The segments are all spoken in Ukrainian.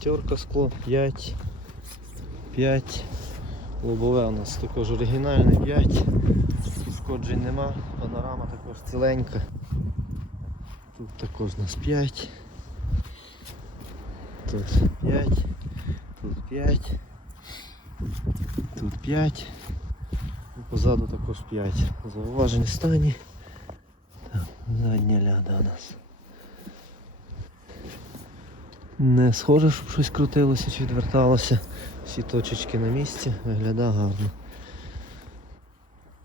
П'ятерка скло 5. 5. Лобове у нас також оригінальне 5. Ушкоджень нема. Панорама також ціленька. Тут також у нас 5. Тут 5. Тут 5. Тут 5. І позаду також 5. Зауважені стані. Задня ляда у нас. Не схоже, щоб щось крутилося чи відверталося. Всі точечки на місці, виглядає гарно.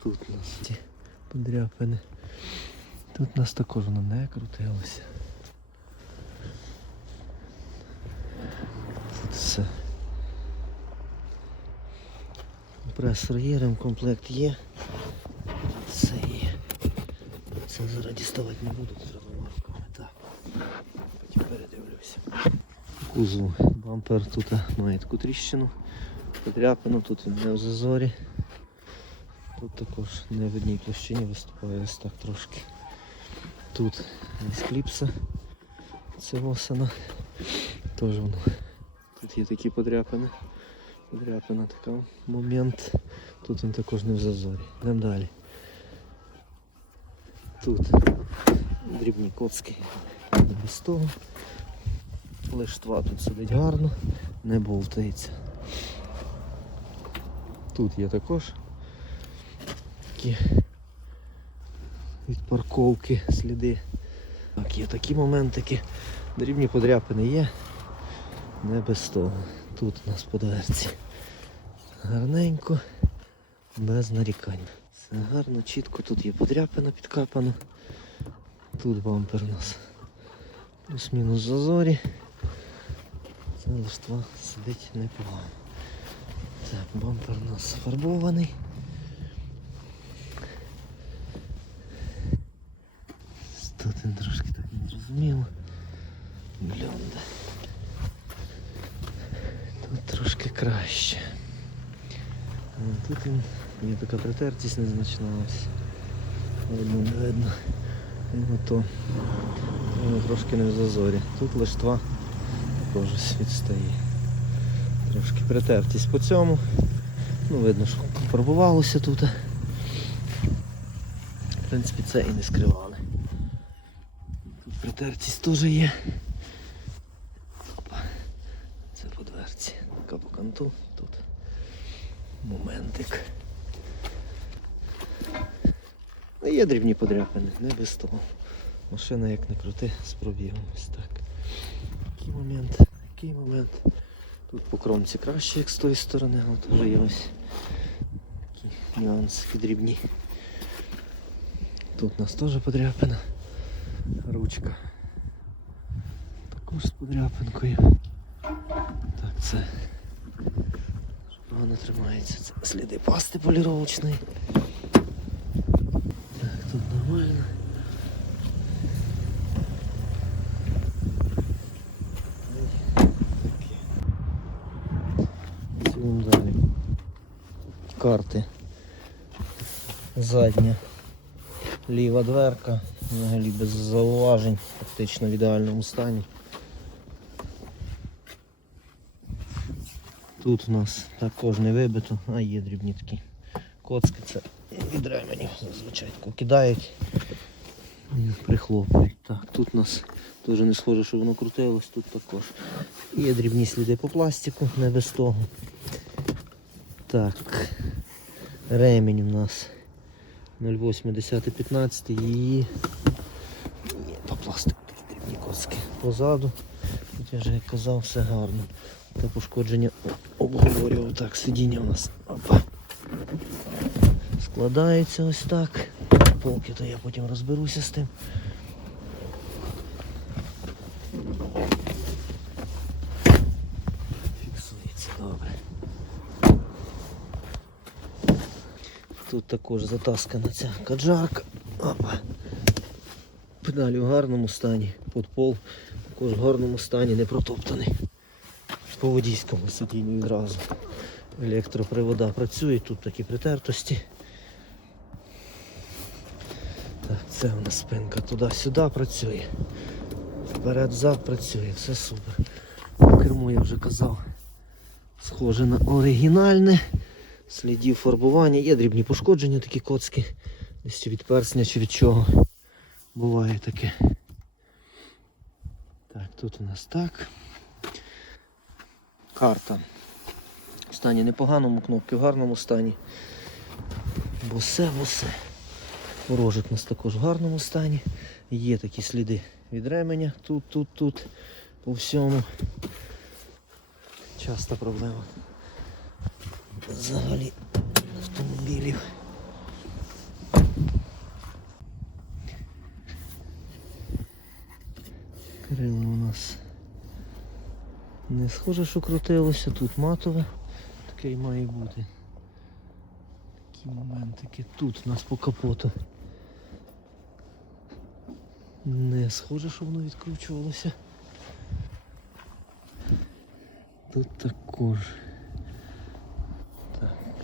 Тут у нас ці подряпини. Тут у нас також воно не крутилося. Тут все. Компресор є, ремкомплект є. Все є. Це зараз діставати не буду, треба марками. Так. Потім передивлюся. Кузов, бампер тут має таку тріщину. Подряпину, тут він не в зазорі. Тут також не в одній площині виступає ось так трошки. Тут ось кліпса. Це осана. Теж воно. Тут є такі подряпини. Подряпина така момент. Тут він також не в зазорі. Йдемо далі. Тут дрібні коцки. Без того. Лиштва тут сидить гарно, не болтається. Тут є також такі від парковки сліди. Так, є такі моментики. Дрібні подряпини є, не без того. Тут у нас по дверці. Гарненько, без нарікань. Все гарно, чітко, тут є подряпина підкапана. Тут бампер у нас плюс-мінус зазорі. Це лиштва сидить непогано. Так, бампер у нас фарбований. Тут він трошки так не зрозуміло. Блюнда. Тут трошки краще. Тут він є така притертість незначна ось. Видно, не видно. Ото. Воно трошки не в зазорі. Тут лиштва також ось відстає. Трошки притертість по цьому. Ну, видно, що фарбувалося тут. В принципі, це і не скривали. Тут притертість теж є. Опа. Це по дверці. Така по канту. Тут моментик. Ну, Є дрібні подряпини, не без того. Машина як не крути з пробігом. Ось так. Такий момент, такий момент. Тут по кромці краще, як з тої сторони, от вже є ось такі нюанси дрібні. Тут у нас теж подряпина. Ручка. Також з подряпинкою. Так, це погано тримається. Це сліди пасти поліровочної. Так, тут нормально. Йдемо далі. Карти. Задня. Ліва дверка. Взагалі без зауважень. Фактично в ідеальному стані. Тут у нас також не вибито, а є дрібні такі коцки. Це від ременів зазвичай кидають прихлопують. Так, тут у нас теж не схоже, що воно крутилось, тут також. Є дрібні сліди по пластику, не без того. Так, ремінь у нас 08, 10, 15 її є по пластик дрібні коцки. Позаду, тут я вже як казав, все гарно. Та пошкодження обговорював. Так, сидіння у нас опа. складається ось так. Полки, то я потім розберуся з тим. Тут також затаскана ця каджарка. Опа. Педалі в гарному стані, подпол також в гарному стані, не протоптаний. По водійському сидінню відразу. Електропривода працюють, тут такі притертості. Так, це у нас спинка туди-сюди працює. Вперед-взад працює, все супер. Кермо я вже казав. Схоже на оригінальне. Слідів фарбування. Є дрібні пошкодження такі коцки. Десь чи від персня, чи від чого. Буває таке. Так, тут у нас так. Карта. В стані непоганому, кнопки в гарному стані. Босе, босе. Ворожик у нас також в гарному стані. Є такі сліди від ременя. Тут, тут, тут. По всьому. Часта проблема. Взагалі автомобілів. Крило у нас не схоже, що крутилося, тут матове. Таке й має бути. Такі моментики тут у нас по капоту. Не схоже, що воно відкручувалося. Тут також.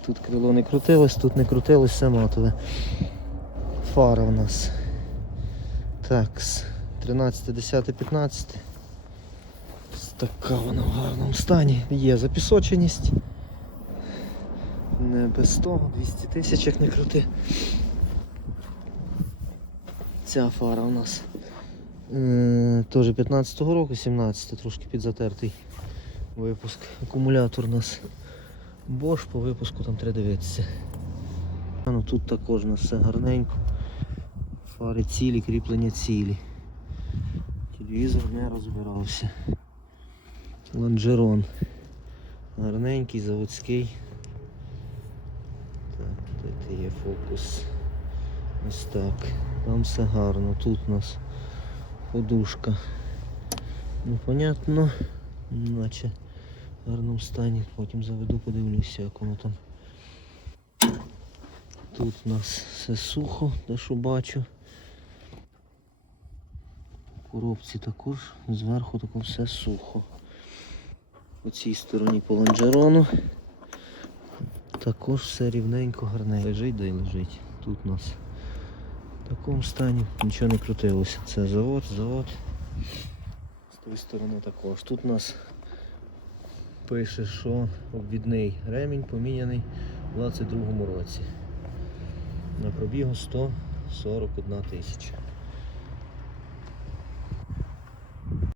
Тут крило не крутилось, тут не крутилось, все матове. Фара у нас. Так, 13, 10, 15. Така вона в гарному стані. Є запісоченість. Не без того, 200 тисяч як не крути. Ця фара у нас. Е, теж 15-го року, 17 трошки підзатертий випуск. Акумулятор у нас Bosch по випуску там треба дивитися. Ну, тут також у нас все гарненько. Фари цілі, кріплення цілі. Телевізор не розбирався. Лонжерон. Гарненький, заводський. Так, ти є фокус? Ось так. Там все гарно. Тут у нас подушка. Ну, понятно, наче в гарному стані. Потім заведу, подивлюся, як воно там. Тут у нас все сухо, те що бачу. Коробці також зверху тако все сухо. По цій стороні по лонжерону. Також все рівненько, гарне. Лежить да й лежить. Тут у нас в такому стані нічого не крутилося. Це завод, завод. З тої сторони також. Тут у нас пише, що обвідний ремінь поміняний у 22-му році. На пробігу 141 тисяча.